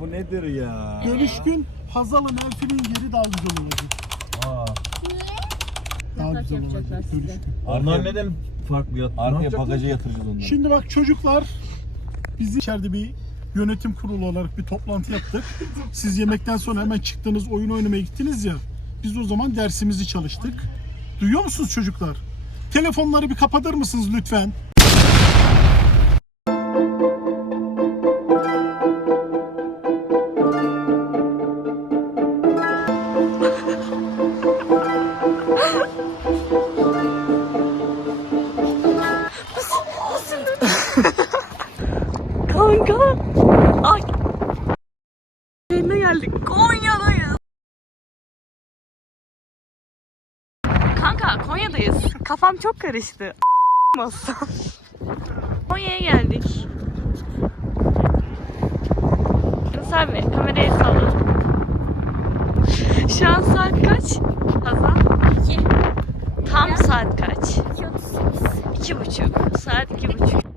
Bu nedir ya? Görüşkün Hazal'ın Elfi'nin yeri daha güzel olacak. Aa, Daha güzel yapacaklar olacak. size. Görüşkün. onlar neden farklı yat? Arkaya bagaja yatıracağız onları. Şimdi bak çocuklar biz içeride bir yönetim kurulu olarak bir toplantı yaptık. Siz yemekten sonra hemen çıktınız oyun oynamaya gittiniz ya. Biz o zaman dersimizi çalıştık. Duyuyor musunuz çocuklar? Telefonları bir kapatır mısınız lütfen? Kafam çok karıştı. Olsun. Konya'ya geldik. Yunus abi kameraya salla. Şu an saat kaç? Hazan? 2. Tam ya. saat kaç? 2.38. 2.30. Saat 2.30.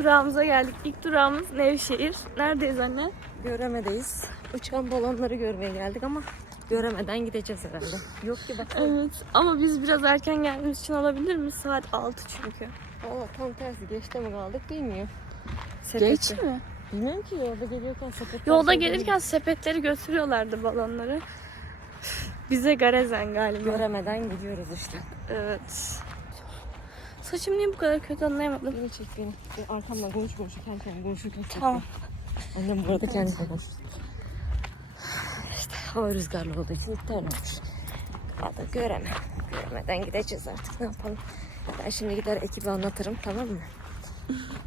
durağımıza geldik. İlk durağımız Nevşehir. Neredeyiz anne? Göremedeyiz. Uçan balonları görmeye geldik ama göremeden gideceğiz herhalde. Yok ki bak. Evet. Ama biz biraz erken geldiğimiz için olabilir mi? Saat 6 çünkü. Valla tam tersi geçte mi kaldık bilmiyorum. Geç mi? Bilmiyorum ki yolda gelirken sepetler Yolda gelirken sepetleri götürüyorlardı balonları. Bize garezen galiba. göremeden gidiyoruz işte. Evet. Saçım niye bu kadar kötü anlayamadım. Beni çek beni. Ben arkamdan konuş konuş kendi kendine konuşurken çek Tamam. beni. Annem bu arada kendisi konuş. İşte hava rüzgarlı olduğu için iptal olmuş. Valla göremem. Göremeden gideceğiz artık ne yapalım. Ben şimdi gider ekibi anlatırım tamam mı?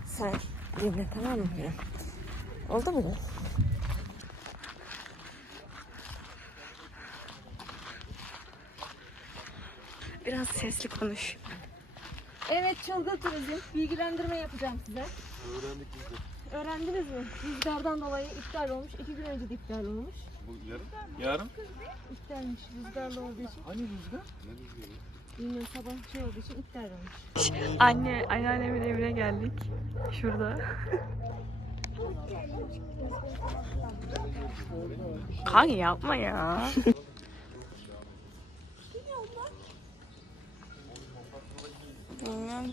Sen dinle tamam mı? Oldu mu? Biraz sesli konuş. Evet çılgın turizm. Bilgilendirme yapacağım size. Öğrendik biz de. Öğrendiniz mi? Rüzgardan dolayı iptal olmuş. İki gün önce de iptal olmuş. Yarın? İptalmiş rüzgarlı olduğu için. Hani rüzgar? Bilmiyorum sabah şey olduğu için iptal olmuş. Anne, anneannemin evine geldik. Şurada. Kanka yapma ya. Bilmiyorum.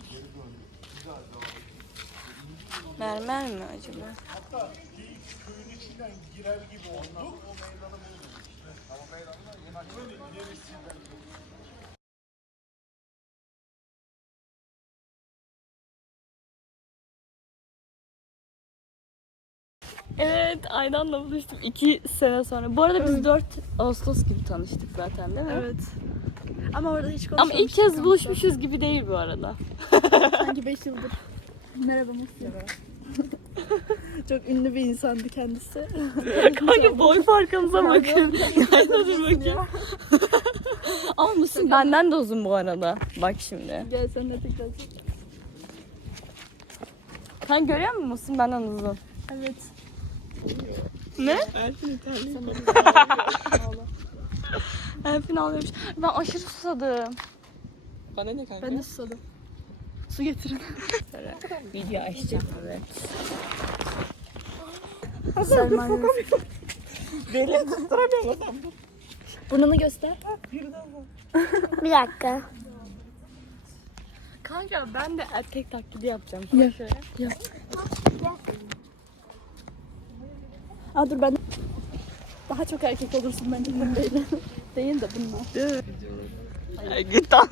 Mermer mi acaba? Evet, Aydan'la buluştuk iki sene sonra. Bu arada biz 4 Ağustos gibi tanıştık zaten değil mi? Evet. Ama orada hiç Ama konuşmamıştık. ilk kez buluşmuşuz gibi değil bu arada. Sanki 5 yıldır. Merhaba Mustafa. Çok ünlü bir insandı kendisi. Kanka boy farkımıza bakın. Aynen dur bakayım. Ama Musim benden de uzun bu arada. Bak şimdi. Gel sen de tekrar. Sen görüyor musun Musim benden uzun? Evet. Ne? Elfin. Elfin ağlıyormuş. Ben aşırı susadım. Ben de susadım. Su getirin. Video açacağım evet. Selman Burnunu göster. Bir dakika. Kanka ben de erkek taklidi yapacağım. Yap. Şöyle. Aa dur ben daha çok erkek olursun bence bunun değil. değil de bunlar. Ay, Git lan.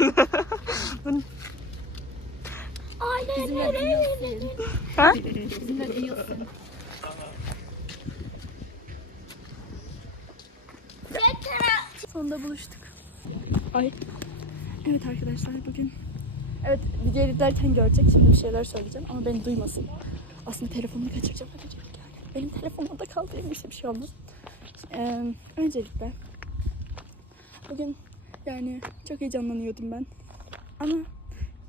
Bizimle değilsin. Ha? Bizimle değilsin. Sonunda buluştuk. Ay. Evet arkadaşlar bugün Evet video editlerken görecek şimdi bir şeyler söyleyeceğim ama beni duymasın. Aslında telefonumu kaçıracağım yani. Benim telefonumda kaldı bir şey olmaz. Ee, öncelikle bugün yani çok heyecanlanıyordum ben. Ama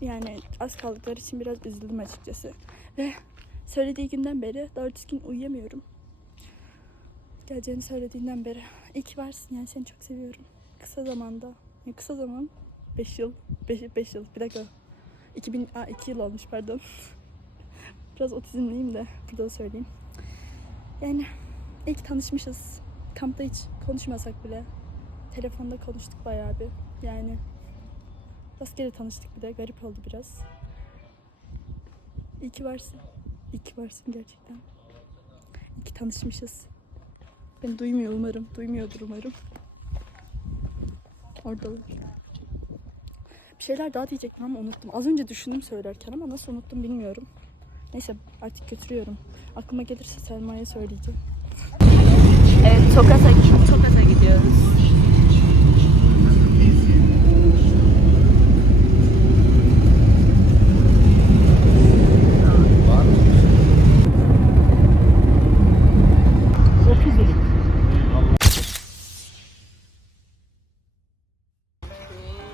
yani az kaldıkları için biraz üzüldüm açıkçası. Ve söylediği günden beri doğru düzgün uyuyamıyorum. Geleceğini söylediğinden beri. İyi ki varsın yani seni çok seviyorum. Kısa zamanda. Yani kısa zaman 5 yıl. 5 yıl. Bir dakika. 2000 aa, 2 yıl olmuş pardon. Biraz otizmliyim de burada da söyleyeyim. Yani ilk tanışmışız. Kampta hiç konuşmasak bile. Telefonda konuştuk bayağı bir. Yani rastgele tanıştık bir de. Garip oldu biraz. İyi ki varsın. İyi ki varsın gerçekten. İyi ki tanışmışız. Beni duymuyor umarım. Duymuyordur umarım. Oradalar. Bir şeyler daha diyecektim ama unuttum. Az önce düşündüm söylerken ama nasıl unuttum bilmiyorum. Neyse artık götürüyorum. Aklıma gelirse Selma'ya söyleyeceğim. Evet Tokat'a Tokat'a gidiyoruz.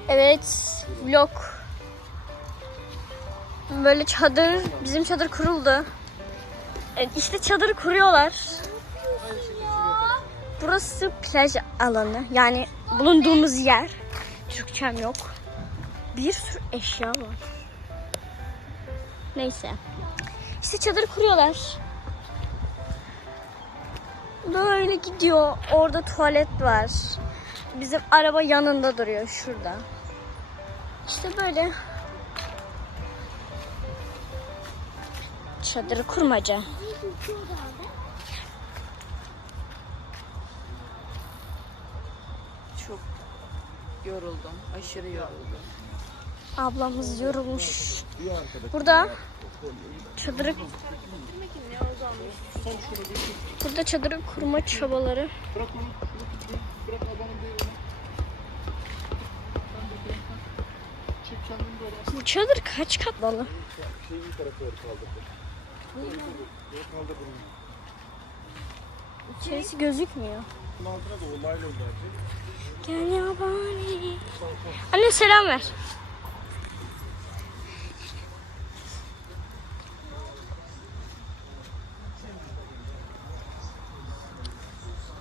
Evet, vlog. Böyle çadır, bizim çadır kuruldu. Evet, işte çadırı kuruyorlar. Burası plaj alanı. Yani bulunduğumuz yer. Türkçem yok. Bir sürü eşya var. Neyse. İşte çadır kuruyorlar. Böyle gidiyor. Orada tuvalet var. Bizim araba yanında duruyor şurada. İşte böyle. Çadır kurmaca. Çok yoruldum. Aşırı yoruldum. Ablamız yorulmuş. Burada çadırı Burada çadırı kurma çabaları. Bu çadır kaç katlı? İçerisi gözükmüyor. Gel yabani. Anne selam ver.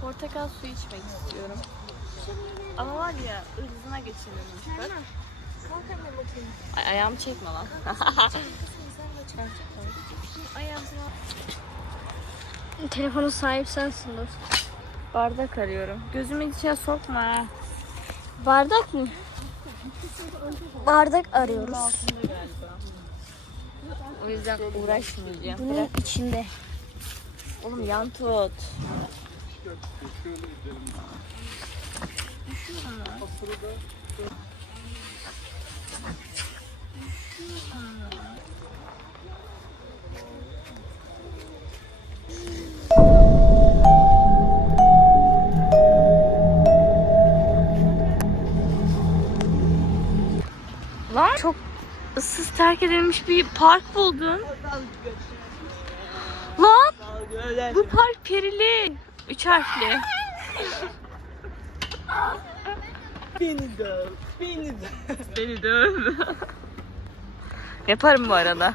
Portakal suyu içmek istiyorum. Ama var ya ırzına geçirilmiş. Ay, ayağımı çekme lan. Telefonu sahip sensin dur. Bardak arıyorum. Gözümün içine sokma. Bardak mı? Bardak arıyoruz. O yüzden uğraşmayacağım. Bunun içinde. Oğlum yan tut. Terk edilmiş bir park buldum. Lan bu park perili. Üç harfli. Beni döv. Beni döv. Beni döv. Yaparım bu arada.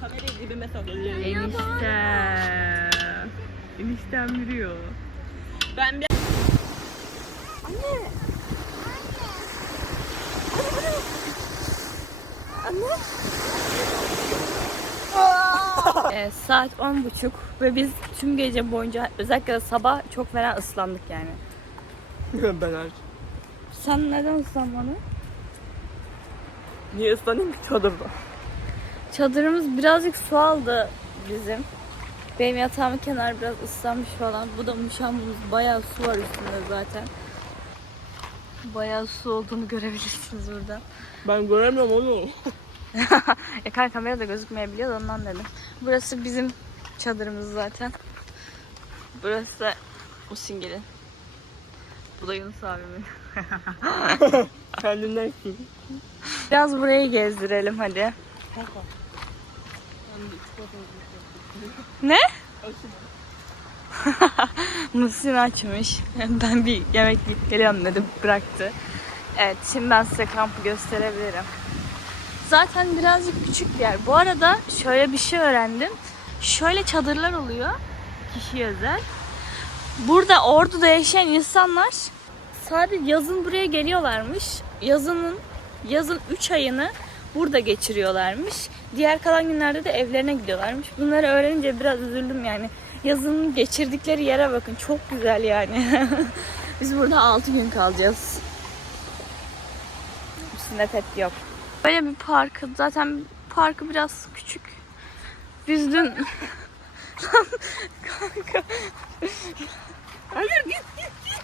Kamerayı dibime sokacağım. Eniştem. Eniştem yürüyor. Ben bir... Ee, saat on buçuk ve biz tüm gece boyunca özellikle de sabah çok fena ıslandık yani. ben hariç. Sen neden ıslanmadın? Niye ıslanayım ki çadırda? Çadırımız birazcık su aldı bizim. Benim yatağımın kenarı biraz ıslanmış falan. Bu da muşambımız. Bayağı su var üstünde zaten. Bayağı su olduğunu görebilirsiniz burada. Ben göremiyorum onu. Ya kan kamerada gözükmeyebiliyor da ondan dedim. Burası bizim çadırımız zaten. Burası da Usingil'in. Bu da Yunus abimin. Kendinden? Biraz burayı gezdirelim hadi. Ne? Muhsin açmış. Ben bir yemek yiyip geliyorum dedim. Bıraktı. Evet şimdi ben size kampı gösterebilirim. Zaten birazcık küçük bir yer. Bu arada şöyle bir şey öğrendim. Şöyle çadırlar oluyor. Kişiye özel. Burada Ordu'da yaşayan insanlar sadece yazın buraya geliyorlarmış. Yazının yazın 3 ayını burada geçiriyorlarmış. Diğer kalan günlerde de evlerine gidiyorlarmış. Bunları öğrenince biraz üzüldüm yani. Yazın geçirdikleri yere bakın. Çok güzel yani. Biz burada 6 gün kalacağız. Üstünde pet yok. Böyle bir parkı zaten parkı biraz küçük. Biz dün kanka Hayır git git git.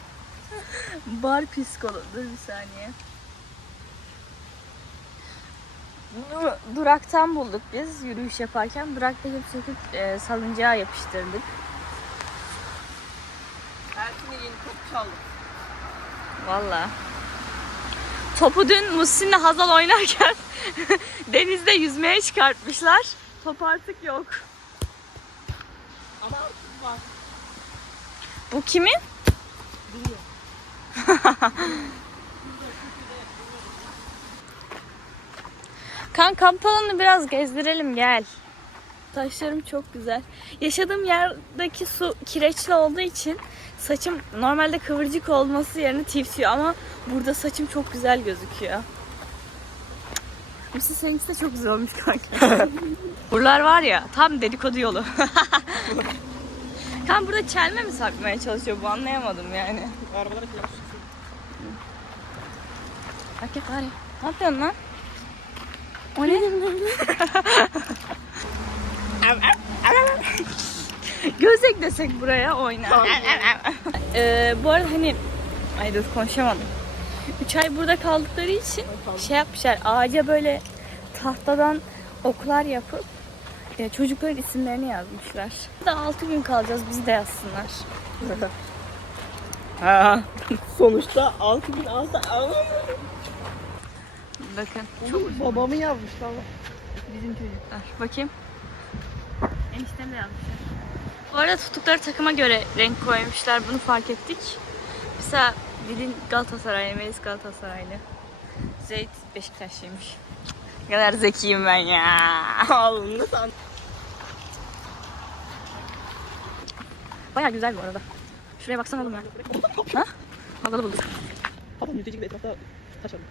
Bar psikoloğu. Dur bir saniye. Duraktan bulduk biz yürüyüş yaparken. Durakta hep söküp e, salıncağa yapıştırdık. Ersin'e yeni top çaldım. Valla. Topu dün Muhsin'le Hazal oynarken denizde yüzmeye çıkartmışlar. Top artık yok. Ama var. Bu kimin? Kan kamp alanını biraz gezdirelim gel. Taşlarım çok güzel. Yaşadığım yerdeki su kireçli olduğu için saçım normalde kıvırcık olması yerine tiftiyor ama burada saçım çok güzel gözüküyor. Musi seninkisi de çok güzel olmuş kanka. Buralar var ya tam dedikodu yolu. kan burada çelme mi saklamaya çalışıyor bu anlayamadım yani. Arabalara falan Erkek var ya. Ne yapıyorsun lan? O ne? Göz eklesek buraya oynar. ee, bu arada hani ay dur konuşamadım. 3 ay burada kaldıkları için şey yapmışlar ağaca böyle tahtadan oklar yapıp e, çocukların isimlerini yazmışlar. Burada 6 gün kalacağız bizi de yazsınlar. Ha. Sonuçta 6 bin 6 Bakın. Babamı yazmışlar. Bizim çocuklar. Bakayım. Eniştem de yazmışlar. Bu arada tuttukları takıma göre renk koymuşlar. Bunu fark ettik. Mesela Dilin Galatasaraylı, Melis Galatasaraylı. Zeyt Beşiktaşlıymış. Ne kadar zekiyim ben ya. Oğlum nasıl Baya güzel bu arada. Şuraya baksana oğlum ya. Ha? Havalı bulduk. Babam yüzecek bir etrafta taş aldı.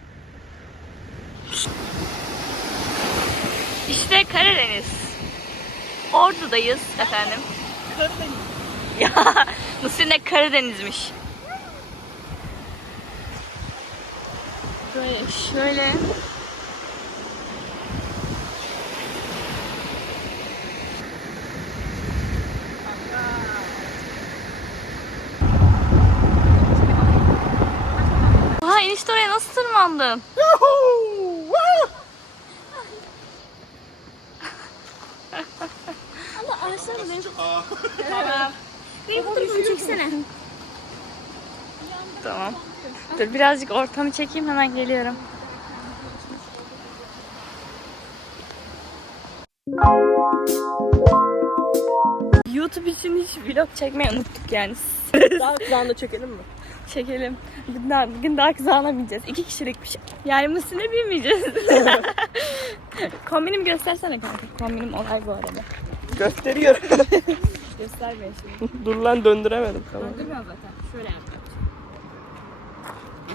İşte Karadeniz. Ordu'dayız efendim. Ya Mısır ne Karadeniz'miş. Böyle şöyle. Aa enişte oraya nasıl tırmandın? Bir fotoğrafını çeksene. Tamam. Dur birazcık ortamı çekeyim hemen geliyorum. YouTube için hiç vlog çekmeyi unuttuk yani. Daha kulağında çekelim mi? Çekelim. Bugün daha, bugün daha kızağına bineceğiz. İki kişilik bir şey. Yani Mısır'a binmeyeceğiz. Kombinimi göstersene kanka. Kombinim olay bu arada. Gösteriyorum. Göster beni şimdi. Dur lan döndüremedim. Tamam. Döndürmüyor zaten. Şöyle yapacağım.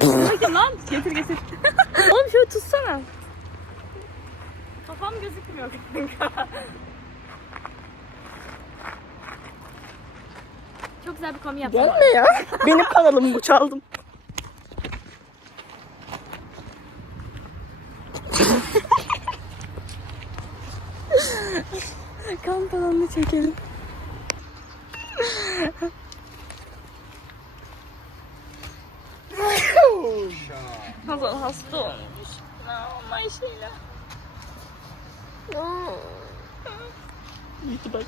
Bakın lan. Getir getir. Oğlum şöyle tutsana. Kafam gözükmüyor kanka. Çok güzel bir kombi yaptım. Gelme ya. Benim kanalım bu çaldım. Kamp alanını çekelim. Hazal hasta olmuş. Ne olma şeyle. Gitti bak.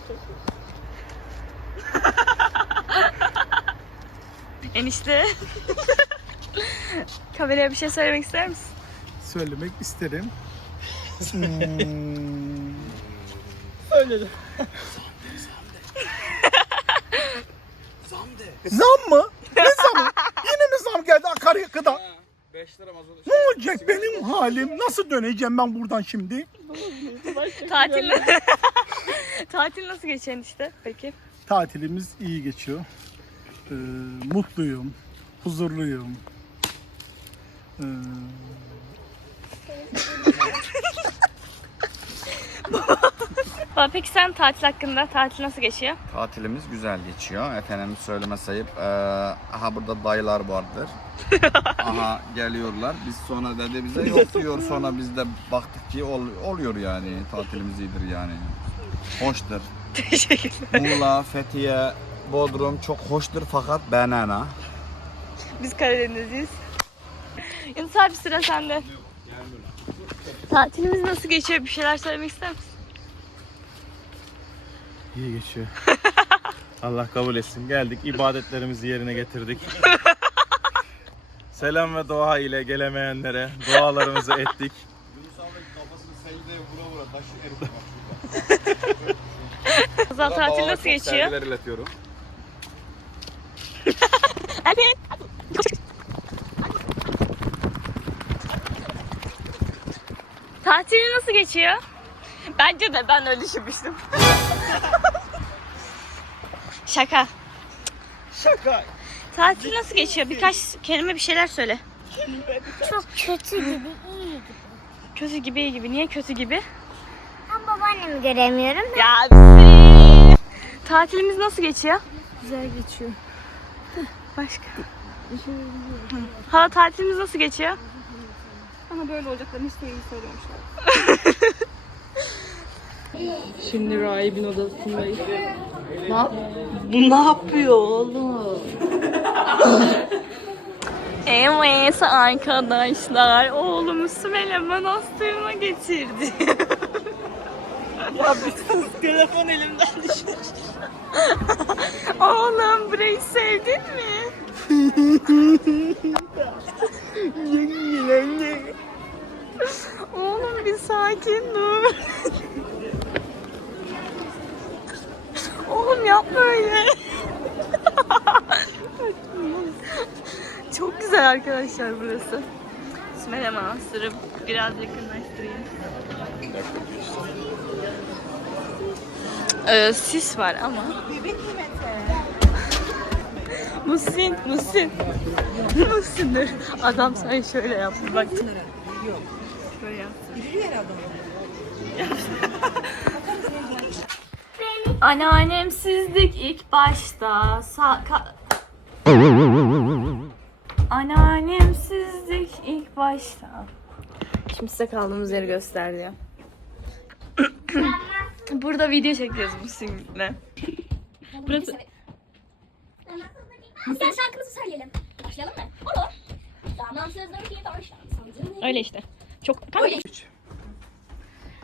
Enişte. Kameraya bir şey söylemek ister misin? Söylemek isterim. Hmm. Öyle de. Zam mı? Ne zamı? Yine mi zam geldi akaryakıda? 5 lira mazot. Ne olacak benim halim? Nasıl döneceğim ben buradan şimdi? Tatil Tatil nasıl geçiyor enişte peki? Tatilimiz iyi geçiyor. Ee, mutluyum, huzurluyum. Ee, Baba, Peki sen tatil hakkında tatil nasıl geçiyor? Tatilimiz güzel geçiyor. Efendim söyleme sayıp eee, aha burada dayılar vardır. aha geliyorlar. Biz sonra dedi bize yok diyor. Sonra biz de baktık ki ol- oluyor yani. Tatilimiz iyidir yani. Hoştur. Teşekkürler. Muğla, Fethiye, Bodrum çok hoştur fakat banana. Biz Karadenizliyiz. Yunus abi sıra sende. Tatilimiz nasıl geçiyor? Bir şeyler söylemek ister misin? İyi geçiyor. Allah kabul etsin. Geldik, ibadetlerimizi yerine getirdik. Selam ve dua ile gelemeyenlere dualarımızı ettik. Azal tatil nasıl geçiyor? Sevgiler iletiyorum. Hadi. Tatili nasıl geçiyor? Bence de ben öyle düşünmüştüm. Şaka. Şaka. Tatil nasıl geçiyor? Birkaç kelime bir şeyler söyle. Çok kötü gibi iyi gibi. Kötü gibi iyi gibi. Niye kötü gibi? Ben babaannemi göremiyorum. Ya bir- Tatilimiz nasıl geçiyor? Güzel geçiyor. Başka. Hala tatilimiz nasıl geçiyor? Ama böyle olacaklarını hiç söylemişler. Şimdi rahibin odasındayız. Ne yap? Bu ne yapıyor oğlum? Evet arkadaşlar oğlumu Sümele Manastırı'na getirdi. Ya bütün telefon elimden düşmüş. Oğlum burayı sevdin mi? Oğlum bir sakin dur. Oğlum yapma öyle. Çok güzel arkadaşlar burası. Sümele Manastırı biraz yakınlaştırayım. Ee, sis var ama. Musin, Musin. Musin dur. Adam sen şöyle yaptı bak. Şöyle yaptı. Anneannemsizlik ilk başta. Sa ka- Anneannemsizlik ilk başta. Şimdi size kaldığımız yeri göstereceğim. Burada video çekiyoruz Musin'le. Burası Sen şarkımızı söyleyelim. Başlayalım mı? Olur. Ki başlansın. Öyle işte. Çok kanka.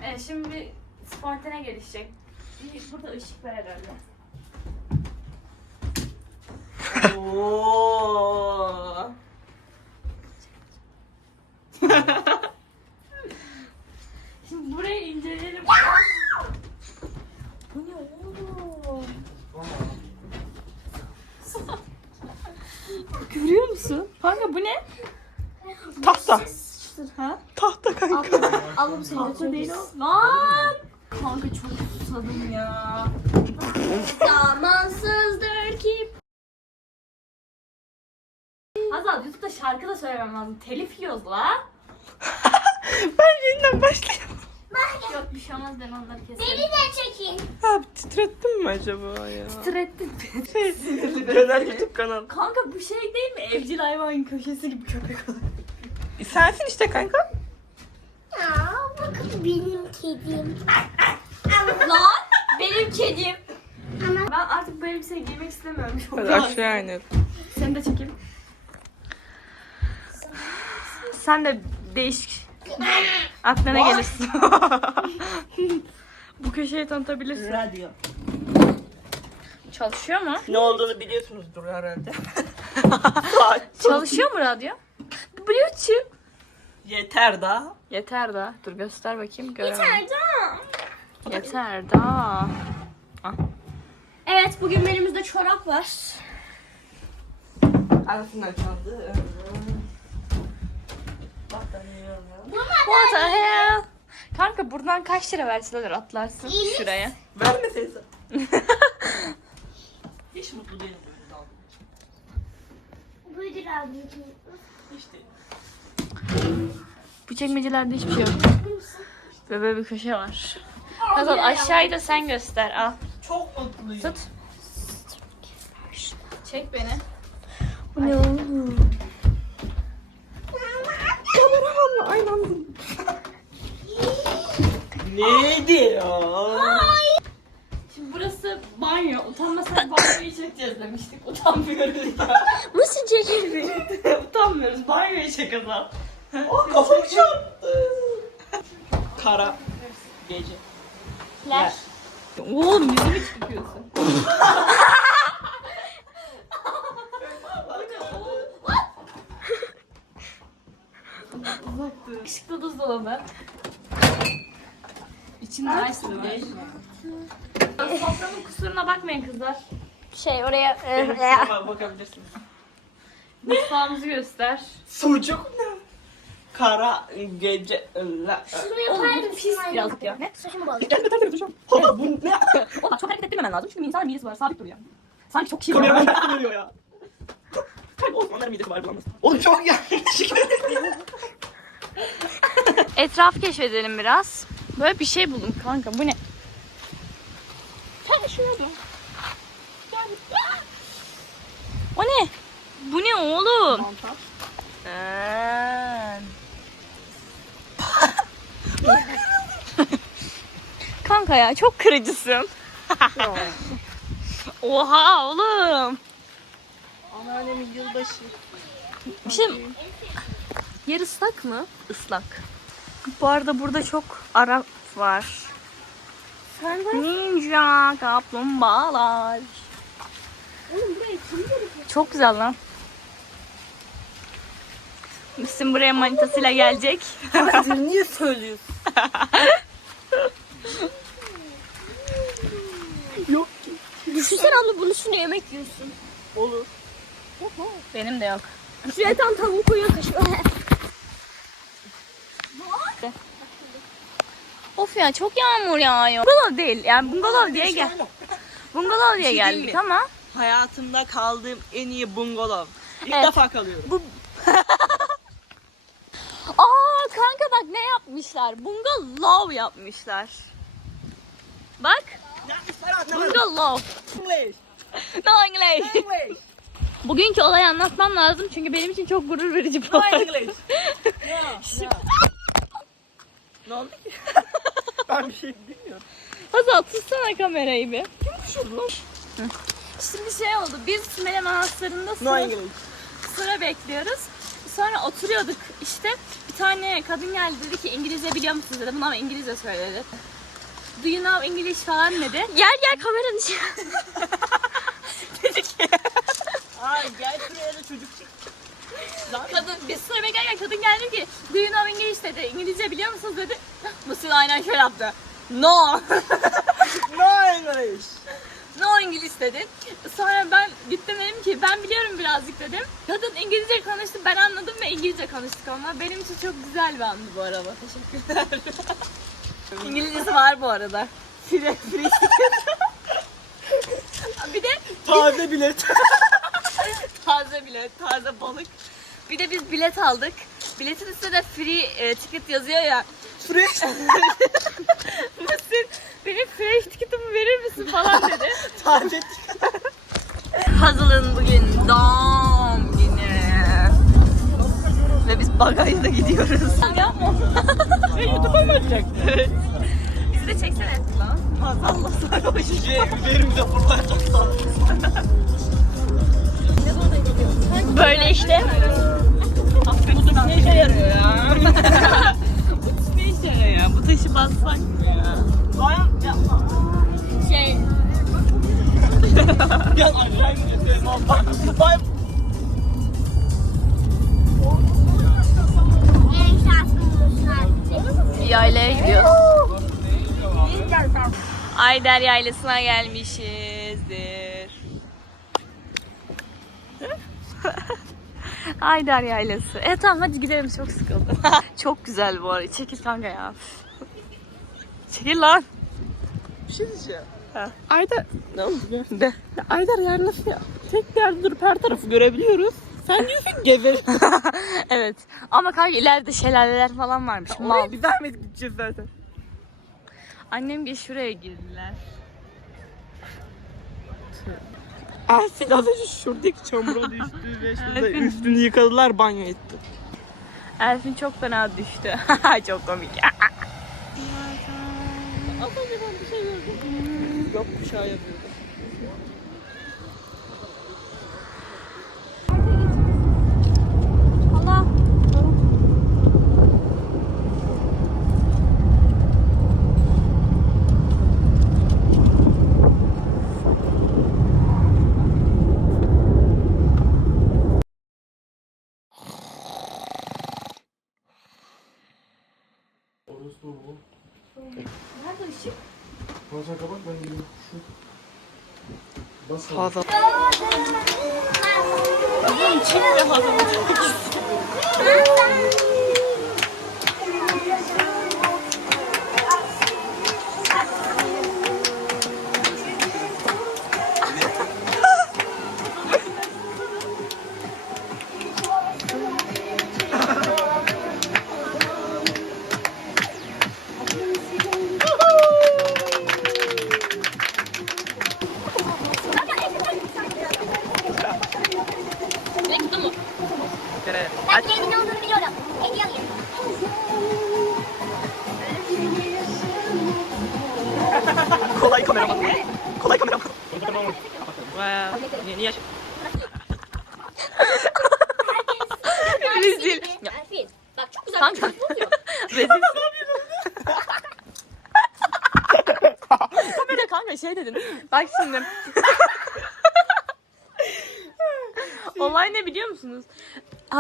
Evet, şimdi spontane gelişecek. Burada ışık var herhalde. Oo. Şimdi burayı inceleyelim. Bu ne oğlum? Görüyor musun? Kanka bu ne? Tahta. Ha? Tahta kanka. Alım seni Tahta değil o. Lan! Kanka çok susadım ya. Zamansızdır ki Hazal YouTube'da şarkı da söylemem lazım. Telif yiyoruz la. Ben yeniden başlayayım. Yok bir şey olmaz ben onları keserim. beni de çekin. Abi titrettin mi acaba ya? Titrettin. Döner YouTube kanalı. Kanka bu şey değil mi? Evcil hayvan köşesi gibi köpek olur. Sensin işte kanka. Bakın benim kedim. Lan benim kedim. Ben artık bu elbiseyi giymek istemiyorum. Çok Hadi aşağı inelim. Seni de çekeyim. Sen de değişik. Aklına gelirsin. bu köşeyi tanıtabilirsin. Radyo. Çalışıyor mu? Ne olduğunu biliyorsunuzdur herhalde. Çalışıyor mu radyo? Bluetooth. Yeter daha. Yeter da. Dur göster bakayım. Yeter da. Yeter da. Evet bugün elimizde çorap var. Arasından çaldı. What the hell? Kanka buradan kaç lira verseler atlarsın şuraya. Verme teyze. Hiç mutlu değilim böyle dalga. Buyur abi. İşte. Bu çekmecelerde hiçbir şey yok. Ve böyle bir köşe var. Hasan aşağıyı da sen göster al. Çok mutluyum. Tut. Çek beni. Neydi ya? Şimdi burası banyo. Utanmasak banyoyu çekeceğiz demiştik. Utanmıyoruz ya. Nasıl çekildi? Utanmıyoruz. Banyoyu çek Hasan. Oh kafam çarptı. Kara gece. Flash. Oğlum yüzümü çıkıyorsun. Işıklı buzdolabı. İçinde ice var. Soframın kusuruna bakmayın kızlar. Şey oraya... Hemen bakabilirsiniz. Mutfağımızı göster. Sucuk ne? Kara gece. La. Şunu yapar mısın? Pis birazcık ya. Ne? Saçımı bağlı. Gel ben hocam. Hala bu ne? Oğlum çok hareket ettirmemen lazım çünkü insan midesi var sabit duruyor. Sanki çok şey Kameraman yaptı veriyor ya. Osmanlıların midesi var bulamaz. Oğlum çok yanlış. Etrafı keşfedelim biraz. Böyle bir şey buldum kanka. Bu ne? Sen şuna dur. O ne? Bu ne oğlum? Mantar. Ee. kanka ya çok kırıcısın. Oha oğlum. Anneannemin yılbaşı. Bir şey Yer ıslak mı? Islak. Bu arada burada çok Arap var. Ninja kaplumbağalar. Çok güzel lan. Müslüm buraya manitasıyla gelecek. Niye söylüyorsun? Düşünsene abla bunun üstüne yemek yiyorsun. Olur. Benim de yok. Şuraya tam tavuk koyuyor kaşığı. Of ya çok yağmur yağıyor. Bungalov değil yani bungalov diye gel. Bungalov diye şey geldik mi? ama Hayatımda kaldığım en iyi bungalov. İlk Evet. defa kalıyorum. Aa kanka bak ne yapmışlar? Bungalov yapmışlar. Bak. Bungalov. English. No English. English. Bugünkü olayı anlatmam lazım çünkü benim için çok gurur verici bir No. English. Ya, ya. Ne oldu ki? ben bir şey bilmiyorum. Hazal tutsana kamerayı bir. Şimdi şey oldu. Biz Sümele Manastırı'nda No sıra, English. sıra bekliyoruz. Sonra oturuyorduk işte. Bir tane kadın geldi dedi ki İngilizce biliyor musunuz dedi. Buna ama İngilizce söyledi. Do you know English falan dedi. Gel gel kameranın içine. Ay gel şuraya da çocuk çık. Kadın biz sıra beklerken kadın geldi ki Do you know English dedi. İngilizce biliyor musunuz dedi. Musil aynen şöyle yaptı. No. No English. no English dedi. Sonra ben gittim dedim ki ben biliyorum birazcık dedim. Kadın İngilizce konuştu ben anladım ve İngilizce konuştuk ama benim için çok güzel bir andı bu araba. Teşekkürler. İngilizcesi var bu arada. Fire, fire. bir de Taze bilet. taze bilet, taze balık. Bir de biz bilet aldık. Biletin üstünde de free e, ticket yazıyor ya. Fresh. Musil benim fresh ticket'ımı verir misin falan dedi. Taze. Hazal'ın bugün doğum. Ve biz bagajla gidiyoruz. Yapma. Ve YouTube'a mı atacak? Bizi de çeksene lan. Allah sarhoş. Şey, üzerimize fırlatacak Böyle işte. Bu ne işe yarıyor ya? Ne işe ya? Bu taşı bassak mı ya? Bayan yapma. Şey, Gel aşağı gidelim. Bay gidiyoruz. Ayder Yaylası'na gelmişizdir. Ayder Yaylası. E tamam hadi gidelim çok sıkıldım. çok güzel bu arada. Çekil kanka ya. Çekil lan. Bir şey diyeceğim. Ha. Ayder... Ne oldu? De. Ayder yer nasıl ya? Tek bir yerde durup her tarafı görebiliyoruz. Sen diyorsun gezer. Evet. Ama kanka ileride şelaleler falan varmış. Mal. Oraya bir zahmet gideceğiz zaten. Annem geç şuraya girdiler. Ersin az önce şuradaki çamura düştü ve şurada üstünü yıkadılar banyo etti. Elfin çok fena düştü. çok komik. Az önce ben bir şey gördüm. Yok kuşağı yapıyordu. Hazal. Ben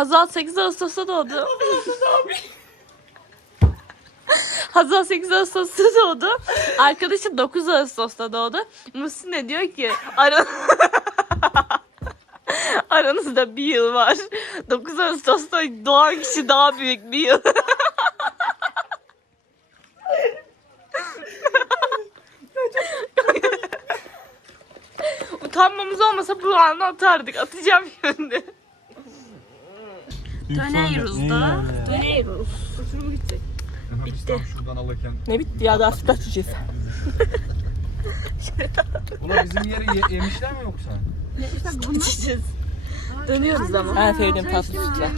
Hazal 8 Ağustos'ta doğdu. Hazal 8 Ağustos'ta doğdu. Arkadaşı 9 Ağustos'ta doğdu. Muhsin de diyor ki ara... aranızda bir yıl var. 9 Ağustos'ta doğan kişi daha büyük bir yıl. Utanmamız olmasa bu anı atardık. Atacağım şimdi. Dönüyoruz da. Dönüyoruz. Bitti. Şuradan alırken. Ne bitti ya daha süt açacağız. Ulan bizim yeri ye- yemişler mi yoksa? İçeceğiz. Dönüyoruz ama. En sevdiğim tatlı sütler.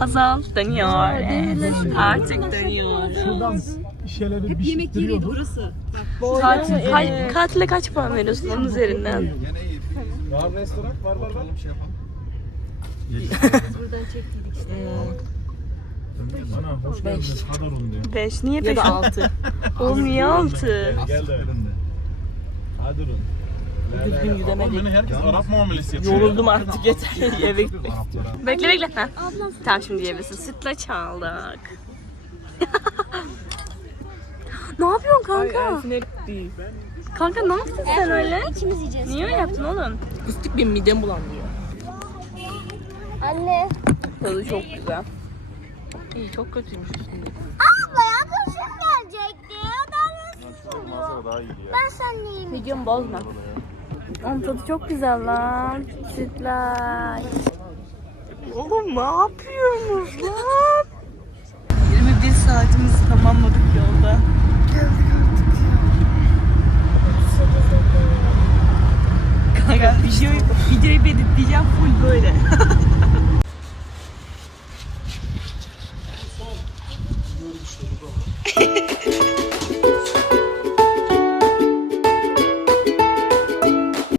Azal dönüyor. Artık dönüyor. Şuradan şeyleri bişirttiriyorduk. Katil, kaç, katile kaç puan veriyorsun onun üzerinden? İyi. Var restoran var var var. Şey yapalım. Ana hoş geldiniz. Kadarun diyor. 5. Niye Ya 5? da 6. Oğlum niye 6? Gel de. Kadarun. Düzgün gidemedik. Beni herkes Arap muamelesi yapıyor. Yoruldum artık yeter. Eve gitmek. Bekle bekle. Ha. Tamam şimdi yiyebilirsin. Sütle çaldık. ne yapıyorsun kanka? Kanka ne yaptın sen öyle? İkimiz yiyeceğiz. Niye öyle yaptın oğlum? Fıstık benim midem bulanıyor. Anne. Tadı çok güzel. İyi çok kötüymüş üstünde. Abla ya kızım gelecekti. O da iyi ya. ben seninle yiyeyim. Videomu bozma. Onun tadı çok güzel lan. Sütlaç. Oğlum ne yapıyorsunuz lan? 21 saatimizi tamamladık yolda. Kanka videoyu, videoyu editleyeceğim full böyle.